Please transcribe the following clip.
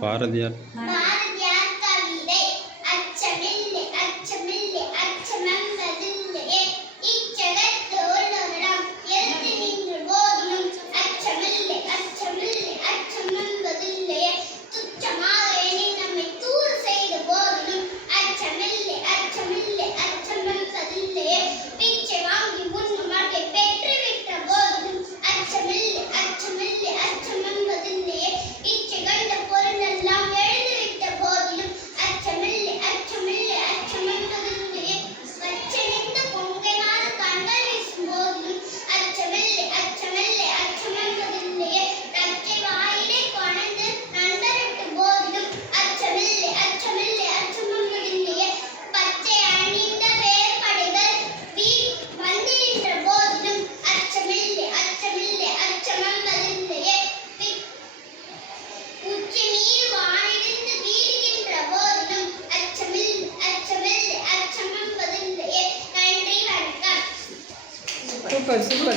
பாரதியார் பாரதியார் கவிதை. அச்சமில்லை அச்சமில்லை அச்சமென்பதில்லையே, இச்சகத்து உள்ளவரிடம் எழுந்து நின்ற போதிலும் அச்சமில்லை அச்சமில்லை அச்சமென்பதில்லையே, துச்சமாக எண்ணி நம்மை தூறு செய்த போதிலும் அச்சமில்லை அச்சமில்லை அச்சமென்பதில்லையே, பிச்சை வாங்கி உண்ணும் மட்டை பெற்றுவிட்ட போதிலும் அச்சமில்லை அச்சமில்லை அச்சமென்பதில்லையே, இச்சை கண்ட பொருளெல்லாம் எழுந்துவிட்ட போதிலும் அச்சமில்லை அச்சமில்லை அச்சமென்பதில்லையே, பச்சையணிந்த பொங்கை நாடு கண்கள் வீசும் போதிலும் அச்சமில்லை அச்சமில்லை அச்சமென்பதில்லையே, ரச்சை வாயிலை கொணர்ந்து நண்பரிட்ட போதிலும் அச்சமில்லை அச்சமில்லை அச்சமென்பதில்லையே, பச்சை அணிந்த வேற்படைகள் வந்து நின்ற போதிலும் அச்சமில்லை அச்சமில்லை அச்சமென்பதில்லையே, உச்சி மீது வானிடிந்து வீடுகின்ற போதிலும் அச்சமில்லை அச்சமில்லை அச்சமென்பதில்லையே. நன்றி, வணக்கம். Super super.